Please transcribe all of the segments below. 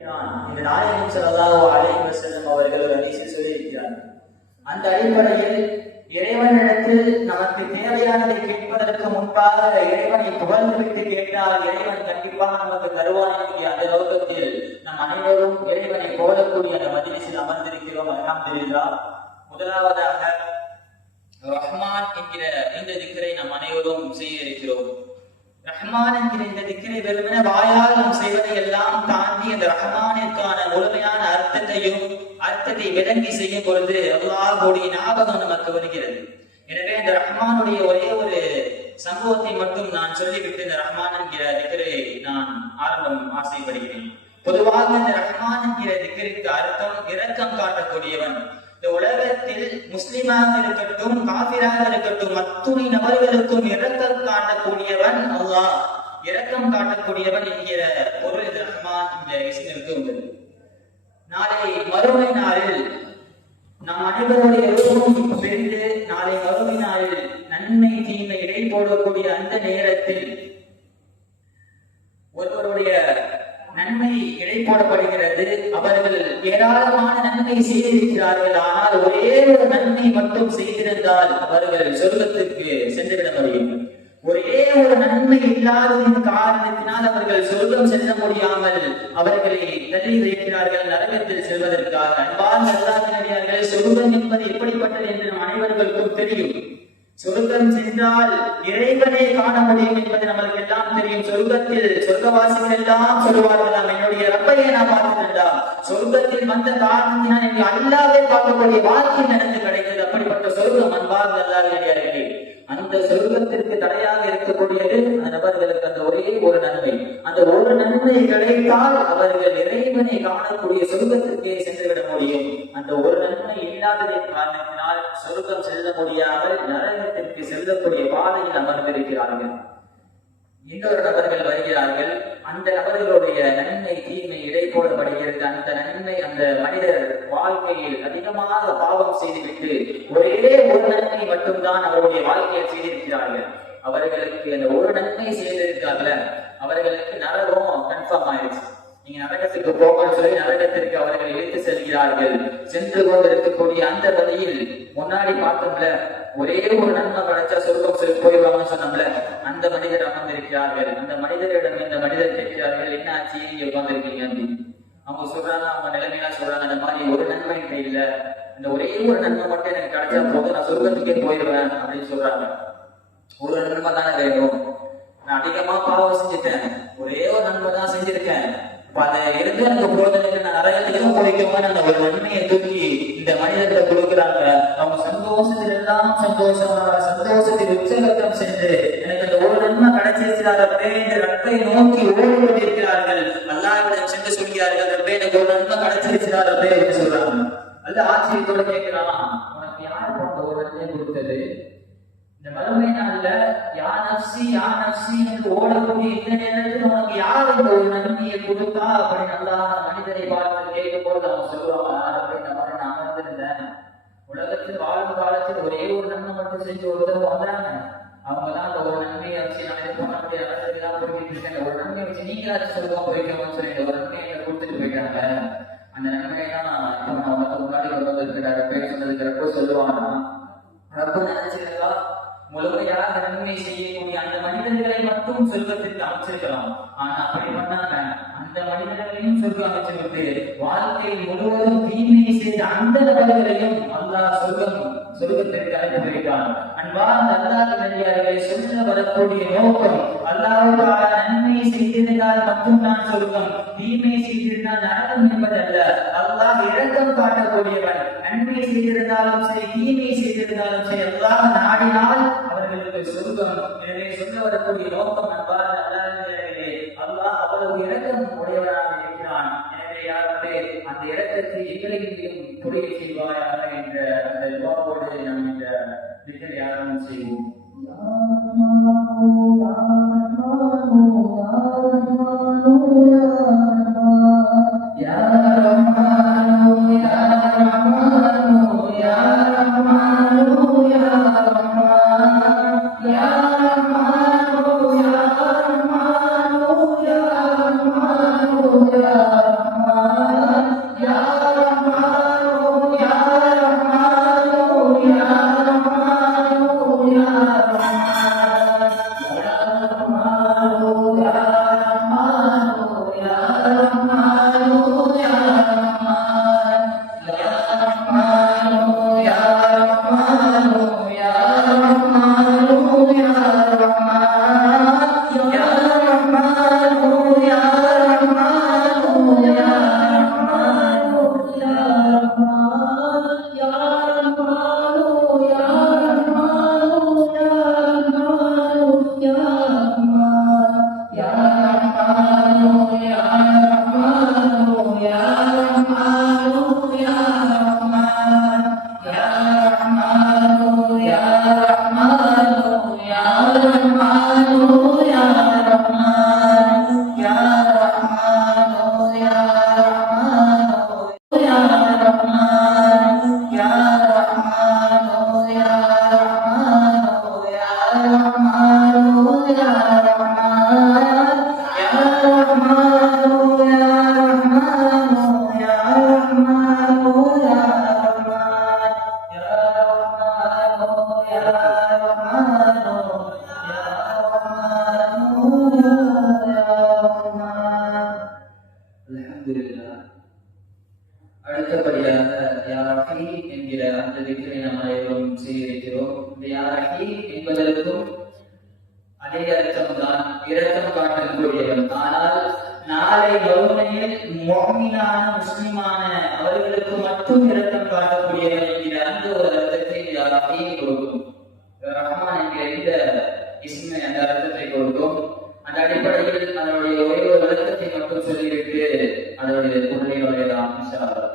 இந்த நாயகம் ஸல்லல்லாஹு அலைஹி வஸல்லம் அவர்கள் ஒரு ஹதீஸில் சொல்லியிருக்கிறார்கள். அந்த அடிப்படையில் இறைவனிடத்தில் நமக்கு தேவையானதை கேட்பதற்கு முன்பாக இறைவனை புகழ்ந்துவிட்டு கேட்டால் இறைவன் கண்டிப்பாக நமக்கு தருவான் என்கிற அந்த நோக்கத்தில் நம் அனைவரும் இறைவனை போலக்கூடிய அந்த மஜ்லிஸில் அமர்ந்திருக்கிறோம். அல்ஹம்துலில்லாஹ். முதலாவதாக ரஹ்மான் என்கிற இந்த திக்ரை நாம் அனைவரும் செய்ய இருக்கிறோம். ரஹ்மான் என்கிற இந்த திக்ரை வெறுமனே வாயால் நாம் செய்வதை எல்லாம் தாண்டி அந்த ரஹ்மானிற்கான முழுமையான அர்த்தத்தை விளங்கி செய்யும் பொழுது அல்லாஹ்வுடைய ஞாபகம் நமக்கு வருகிறது. எனவே அந்த ரஹ்மானுடைய ஒரே ஒரு சம்பவத்தை மட்டும் நான் சொல்லிவிட்டு இந்த ரஹ்மான் என்கிற திக்ரை நான் ஆசைப்படுகிறேன். பொதுவாக இந்த ரஹ்மான் என்கிற திக்ருக்கு அர்த்தம் இரக்கம் காட்டக்கூடியவன். இந்த உலகத்தில் முஸ்லிமாக இருக்கட்டும் காபிராக இருக்கட்டும் அத்துணை நபர்களுக்கும் இரக்கம் காட்டக்கூடியவன் அல்லாஹ். இரக்கம் காட்டக்கூடியவன் என்கிற பொருள் இந்த ரஹ்மான் இந்த இஸ்மிற்கு உள்ளது. நாளை மறுமை நாளில் நாம் அனைவருடைய ரூஹும் பிரிந்து நாளை மறுமை நாளில் நன்மை தீமை இடை போடக்கூடிய அந்த நேரத்தில் ஒருவருடைய நன்மை இடை போடப்படுகிறது. அவர்கள் ஏராளமான நன்மை செய்திருக்கிறார்கள். ஆனால் ஒரே ஒரு நன்மை மட்டும் செய்திருந்தால் அவர்கள் சொர்க்கத்திற்கு சென்றுவிட முடியும். ஒரே ஒரு நன்மை இல்லாததின் காரணத்தினால் அவர்கள் சொர்க்கம் செல்ல முடியாமல் அவர்களை தள்ளி வைக்கிறார்கள் நரகத்தில் செல்வதற்காக. அன்பார்ந்த அல்லாஹ்வினடியார்களே, சொர்க்கம் என்பது எப்படிப்பட்டது என்று நம் அனைவர்களுக்கும் தெரியும். சொர்க்கம் சென்றால் இறைவனை காண முடியும் என்பது நமக்கு எல்லாம் தெரியும். சொர்க்கத்தில் சொர்க்கவாசிகள் எல்லாம் சொல்லுவார்களாம், என்னுடைய ரப்பையை நான் பார்த்துட்டா. சொர்க்கத்தில் வந்த காரணத்தினால் எனக்கு அல்லாவே பார்க்கக்கூடிய வாக்கியம் எனக்கு கிடைத்தது. அப்படிப்பட்ட சொர்க்கம் அன்பார்ந்த அல்லாஹ்வினடியார்களே, அந்த சொர்க்கத்திற்கு தடையாக இருக்கக்கூடியது அந்த நபர்களுக்கு அந்த ஒரே ஒரு நன்மை. அந்த ஒரு நன்மை கிடைத்தால் அவர்கள் இறைவனை காணக்கூடிய சொர்க்கத்திற்கே சென்றுவிட முடியும். அந்த ஒரு நன்மை இல்லாததின் காரணத்தினால் சொர்க்கம் செல்ல முடியாமல் நரகத்திற்கு செல்லக்கூடிய பாதையில் அமர்ந்திருக்கிறார்கள். இன்னொரு நபர்கள் வருகிறார்கள். அந்த நபர்களுடைய நன்மை தீமை இடை போடப்படுகிறது. அந்த நன்மை அந்த மனிதர் வாழ்க்கையில் அதிகமாக பாவம் செய்துவிட்டு ஒரே ஒரு நன்மை மட்டும்தான் அவருடைய வாழ்க்கையில் செய்திருக்கிறார்கள். அவர்களுக்கு அந்த ஒரு நன்மை செய்திருக்காங்கல்ல, அவர்களுக்கு நரகம் கன்ஃபார்ம் ஆயிடுச்சு. நீங்க நரகத்துக்கு போகணும்னு சொல்லி நரகத்திற்கு அவர்கள் இழுத்து செல்கிறார்கள். சென்று கொண்டிருக்கக்கூடிய அந்த வழியில் முன்னாடி பார்த்தோம்ல, ஒரே ஒரு நன்மை கிடைச்சா சொர்க்கம் போயிடுவாங்கன்னு சொன்னோம்ல, அந்த மனிதர் அமர்ந்திருக்கிறார்கள். அந்த மனிதரிடம் இந்த மனிதர் கேட்கிறார்கள், என்ன ஆச்சு இங்க உட்கார்ந்துருக்கீங்க அப்படின்னு. அவங்க சொல்றாங்க, அவங்க நிலைமையா சொல்றாங்க, அந்த மாதிரி ஒரு நன்மை இல்ல, இந்த ஒரே ஒரு நன்மை மட்டும் எனக்கு கிடைச்சா போதும், நான் சொர்க்கத்துக்கே போயிடுவேன் அப்படின்னு சொல்றாங்க. ஒரு நன்மை தானே வேணும், நான் அதிகமா பாவம் செஞ்சுட்டேன், ஒரே ஒரு நன்மை தான் செஞ்சிருக்கேன், அதை இருந்து எனக்கு புரோஜனம் நான் நரகத்துக்கு போய்க்கோங்க. அந்த ஒரு நன்மையை தூக்கி இந்த மனிதர்களை கொடுக்குறாங்க. அவங்க சந்தோஷத்தில் எல்லாம் சந்தோஷத்தில் உச்சகத்தம் சென்று எனக்கு அந்த ஒரு நன்மை கிடைச்சிருக்கிறார் ரப்பே என்று ரப்பை நோக்கி ஓடிக்கொண்டிருக்கிறார்கள். அல்லாஹ்விடம் சென்று சொல்கிறார்கள், ரப்பே எனக்கு ஒரு நன்மை கிடைச்சிருக்கிறார் ரப்பே என்று சொல்றாங்க. அல்ல ஆச்சரியத்தோட கேட்கிறான், உனக்கு யார் போன்ற ஒரு நன்மை கொடுத்தது? இந்த மறுமை நாள்ல யா நஃப்ஸி என்று ஓடக்கூடிய இந்த நேரத்தில் உனக்கு யார் இந்த ஒரு நன்மையை கொடுத்தா அப்படின்னு நல்லா மனிதரை பார்த்து கேட்கும் போது அவங்க சொல்லுவாங்க, அப்படின்னு மாதிரி நான் அமர்ந்திருந்தேன், உலகத்தில் வாழும் காலத்தில் ஒரே ஒரு நன்மை மட்டும் செஞ்சு ஒருத்தர் வந்தாங்க, அவங்கதான் அந்த ஒரு நன்மையை வச்சு நான் போனபடி அரசெல்லாம் போய்கிட்டு இருக்கேன், ஒரு நன்மையை வச்சு நீங்க அதை சொல்லுவோம் போய்க்கோன்னு சொல்லி இந்த ஒரு நன்மையை எங்களை கொடுத்துட்டு போயிட்டாங்க. அந்த நன்மையெல்லாம் நான் உனக்கு முன்னாடி வந்திருக்கிறாரு பேர் சொன்னதுக்கிறப்போ சொல்லுவாங்க, ரொம்ப நினைச்சிருக்கா முழுமையாக நன்மை செய்யக்கூடிய அந்த மனிதர்களை மட்டும் சொர்க்கத்திற்கு அமைச்சிருக்கலாம். ஆனா அப்படி பண்ணாங்க, அந்த மனிதர்களையும் சொர்க்கம் அமைச்சிருக்கு. வாழ்க்கை முழுவதும் தீமையை செய்த அந்த நபர்களையும் அல்லாஹ் சொர்க்கத்திற்கு அழைத்து போயிருக்கான். அன்பார்ந்த அல்லாஹ்வினடியார்களை சொல்ல வரக்கூடிய நோக்கம், அல்லாஹ் நன்மை செய்திருந்தால் மட்டும் நான் சொர்க்கம், தீமை செய்திருந்தால் நரகம் என்பதல்ல. அல்லாஹ் இரக்கம் காட்டக்கூடியவன். நன்மை செய்திருந்தாலும் சரி தீமை செய்திருந்தாலும் சரி அல்லாஹ் நாடினால் அவர்களுக்கு சொர்க்கம். எனவே சொல்ல வரக்கூடிய நோக்கம் அன்பார்ந்த அல்லாஹ்வினடியார்களே, அல்லாஹ் அவ்வளவு இரக்கம் உடையவனாக இருக்கிறான். எனவே யாருமே அந்த இரக்கத்தை எங்களையும் புரிய செய்வாயாக என்ற அந்த துஆவோடு நாம் இந்த திக்ரை ஆரம்பம் செய்வோம். Ya அர்த்தம் தான் இரக்கம் காட்டக்கூடியவன். ஆனால் நாளை மறுமையில் முஃமினான முஸ்லிமான அவர்களுக்கு மட்டும் இரக்கம் காட்டக்கூடியவன் என்கிற அந்த ஒரு அர்த்தத்தை ரஹீம் கொடுக்கும். ரஹ்மான் என்கிற இந்த இஸ்மை அந்த அர்த்தத்தை கொடுக்கும். அந்த அடிப்படையில் அதனுடைய ஒரே ஒரு விளக்கத்தை மட்டும் சொல்லிவிட்டு அதனுடைய பொருளை நுழையலாம் இன்ஷா அல்லாஹ்.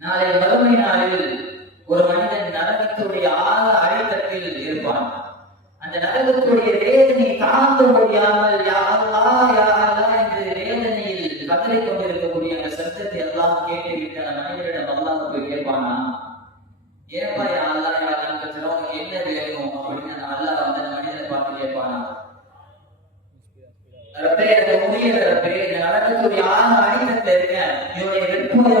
நாளை மறுமை நாளில் ஒரு மனிதன் நரகத்துடைய ஆழ அடித்தட்டில் இருப்பான். அந்த நரகத்துடைய வேதனை தாங்க முடியாமல் யா அல்லாஹ் யா அல்லாஹ் என்று வேதனையில் கதறிக் கொண்டிருக்கக்கூடிய அந்த சத்தத்தை எல்லாம் கேட்டுவிட்டு அந்த மனிதனிடம் அல்லாஹ் போய் கேட்பானா, ஏப்பா யா அல்லாஹ் யா அல்லாஹ் கத்துறோம், உனக்கு என்ன வேணும் அப்படின்னு அல்லாஹ் வந்து அந்த மனிதனை பார்த்து கேட்பானா, ரப்பே எனக்கு முடியல ரப்பே, இந்த நரகத்துடைய ஆழ அடித்தட்டில் இருக்கேன், இவனுடைய வெட்புடைய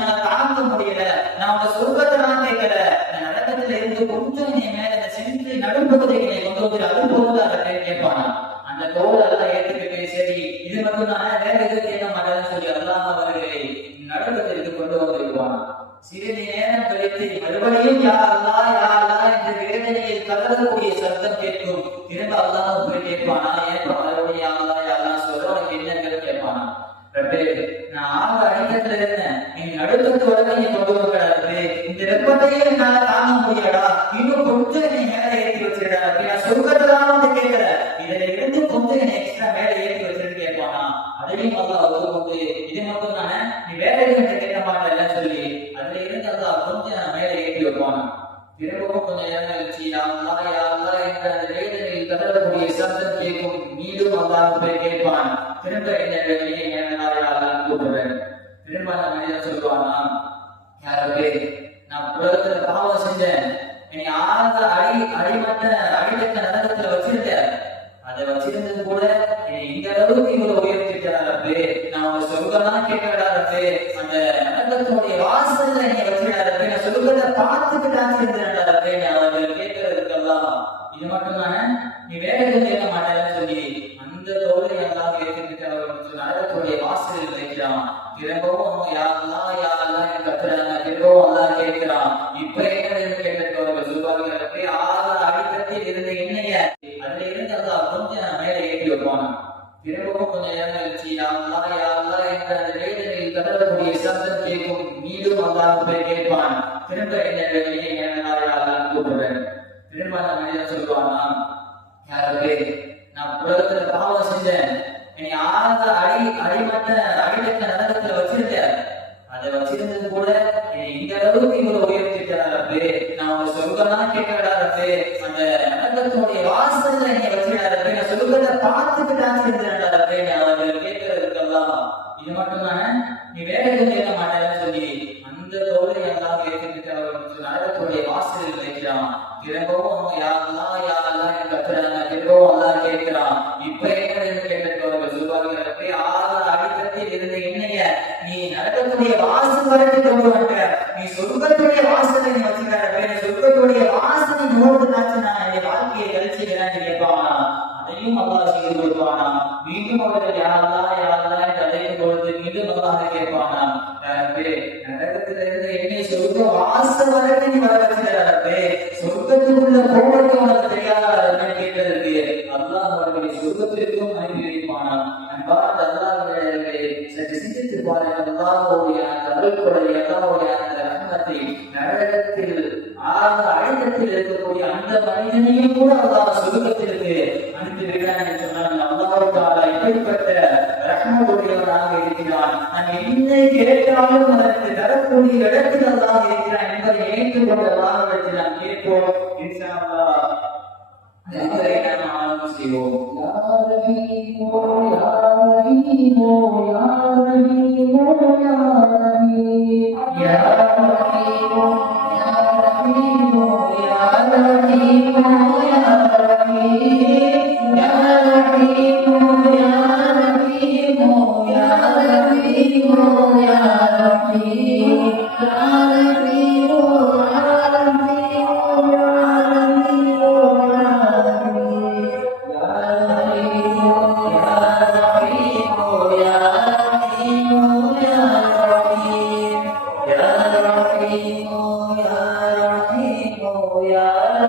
நான் தாங்க முடியல, நான் உங்க சொர்க்கத்தை நான் கேட்கல, இந்த நரகத்துல இருந்து கொஞ்சம் நீ மேல இந்த சென்று நடுப்பகுதிகளை கொண்டு வந்து அது போதுதான் கேட்பானா. அந்த தோல் எல்லாம் ஏற்றுக்கிட்டு சரி இது மட்டும் நான் வேற எதுவும் கேட்க மாட்டேன்னு சொல்லி அல்லாஹ் அவர்களை நடுப்பதற்கு கொண்டு வந்திருப்பானா. சிறிது நேரம் கழித்து மறுபடியும் யா அல்லாஹ் என்று வேதனையில் கதறக்கூடிய சத்தம் கேட்கும். திரும்ப அல்லாஹ் போய் கேட்பானா, ஏற்பா மறுபடியும் யா அல்லாஹ் சொல்ற உனக்கு என்ன கேட்பானா, ரப்பே நான் ஆக அடிக்கத்துல இருந்தேன், நீ நடுக்கத்து உடனே கொண்டு வரக்கூடாது, இந்த வெப்பத்தையே என்னால தாங்க முடியாடா, இன்னும் கொஞ்சம் நீ மேல ஏற்றி வச்சிருடா, நான் சொர்க்கத்தான் வந்து கேட்கல, இதுல இருந்து கொஞ்சம் என்னை எக்ஸ்ட்ரா மேல ஏற்றி வச்சிருந்து கேட்பானா. அதையும் அல்லாஹ் ஒத்துக்கொண்டு இது மட்டும் தானே நீ வேற எதுவும் கேட்க மாட்டேன்னு சொல்லி அதுல இருந்து அல்லாஹ் கொஞ்சம் மேல ஏற்றி வைப்பானா. திரும்பவும் கொஞ்சம் நேரம் கழிச்சு யா அல்லாஹ் என்ற அந்த வேதனையில் கதறக்கூடிய சத்தம் கேட்கும். மீண்டும் அல்லாஹ் போய் கேட்பான், திரும்ப என்ன வேலையை மேலாளர் கூப்பிடுறேன். திரும்ப அந்த மனிதன் சொல்லுவானா, யாரே நான் உலகத்துல பாவம் செஞ்சேன், என்னை ஆழ்ந்த அடிமட்ட அடிமட்ட நரகத்துல வச்சிருந்தேன், அதை வச்சிருந்தது கூட இந்த அளவுக்கு இவ்வளவு உயர்த்திட்டாரப்பே, நான் உங்க சொர்க்கம் கேட்கறாரப்பே, அந்த நரகத்துடைய வாசல்ல நீ வச்சிடாரப்பே, நான் சொர்க்கத்தை பார்த்துக்கிட்டாச்சு இருந்தேன்டாரப்பே, அவர்கள் கேட்கறதுக்கெல்லாம் இது மட்டும் தானே நீ வேற எதுவும் கேட்க மாட்டேன்னு சொல்லி அந்த தோலை எல்லாம் கேட்டுக்கிட்டு அவர்கள் நரகத்துடைய வாசலில் வைக்கிறான். திரும்பவும் யா அல்லாஹ் என்று கத்துறாங்க. திரும்பவும் அல்லாஹ் கேட்கிறான், இப்ப என்ன கேட்டு அவர்கள் சொல்வார்கள், ஆக அடிக்கட்டில் இருந்த எண்ணெய அதுல இருந்து அல்லாஹ் கொஞ்சம் மேல ஏற்றி வைப்பானா. திரும்பவும் கொஞ்சம் நேரம் கழிச்சு யா அல்லாஹ் என்ற அந்த வேதனையில் கதறக்கூடிய சத்தம் கேட்கும். மீண்டும் அல்லாஹ் போய் கேட்பான், திரும்ப என்ன வேலையை மேலாளர் கூப்பிடுறேன். திரும்ப அந்த மனிதன் சொல்லுவானா, யாரே நான் உலகத்துல பாவம் செஞ்சேன், என்னை ஆழ்ந்த அடிமட்ட அடிமட்ட நரகத்துல வச்சிருந்தேன், அதை வச்சிருந்தது கூட இந்த அளவுக்கு இவ்வளவு உயர்த்திட்டாரப்பே, நான் உங்க சொர்க்கம் கேட்கறாரப்பே, அந்த நரகத்துடைய வாசல்ல நீ வச்சிடாரப்பே, நான் சொர்க்கத்தை பார்த்துக்கிட்டாச்சு இருந்தேன்டாரப்பே, அவர்கள் கேட்கறதுக்கெல்லாம் இது மட்டும் தானே நீ வேற எதுவும் கேட்க மாட்டேன்னு சொல்லி அந்த தோலை எல்லாம் கேட்டுக்கிட்டு அவர்கள் நரகத்துடைய வாசலில் வைக்கிறான். திரும்பவும் யா அல்லாஹ் என்று கத்துறாங்க. திரும்பவும் அல்லாஹ் கேட்கிறான், இப்ப என்ன கேட்டு அவர்கள் சொல்வார்கள், ஆக அடிக்கட்டில் இருந்த எண்ணெய நீ நரகத்துடைய வாசல் வரைக்கும் கொண்டு வந்த, நீ சொர்க்கத்துடைய வாசலை நீ வச்சுக்காரப்பே, நீ சொர்க்கத்துடைய வாசனை நோடுனாச்சு நான் என் வாழ்க்கையை கழிச்சுக்கிறேன் கேட்பானா. அதையும் அல்லாஹ் செய்து கொடுப்பானா. மீண்டும் அவர்கள் யா அல்லாஹ் என்று அழைக்கும் பொழுது மீண்டும் அல்லாஹ் கேட்பானா, நரகத்துல இருந்த எண்ணெய் சொர்க்க வாசல் வரைக்கும் நீ வர வச்சுக்கிறாரப்பே, சொர்க்கத்துக்குள்ள போவதற்கு உனக்கு தெரியாதா என்று கேட்டதற்கு அல்லாஹ் அவர்களை சொர்க்கத்திற்கும் அனுப்பி வைப்பானா. அன்பார்ந்த அல்லாஹ்விடே சற்று சிந்தித்து பாருங்கள். அல்லாஹ்வுடைய அந்த அருள்கொடை, அல்லாஹ்வுடைய அந்த ரஹ்மத்தை நரகத்தில் ஆக அழுத்தத்தில் இருக்கக்கூடிய அந்த மனிதனையும் கூட அல்லாஹ் சொர்க்கத்திற்கு அனுப்பி வைக்கிறான் என்று சொன்னால் அல்லாஹ் தஆலா இப்படிப்பட்ட ரஹ்மத்துடையவனாக இருக்கிறான். நாம் என்ன கேட்டாலும் அதற்கு தரக்கூடிய இடத்தில் அல்லாஹ் இருக்கிறான் என்பதை ஏற்றுக்கொண்டு அல்லாஹ்விடத்தில் நாம் கேட்போம். இன்ஷா அல்லாஹ் இதுவரை நாம் ஆரம்பம் செய்வோம். யா ரஹீமோ யா ரஹீமோ யா ரஹீமோ யா ரஹீம் யா ரஹீமோ யா ரஹீமோ யா ரஹீமோ யா ரஹீம் யா ரஹீமோ யா ரஹீமோ யா ரஹீமோ யா ரஹீம்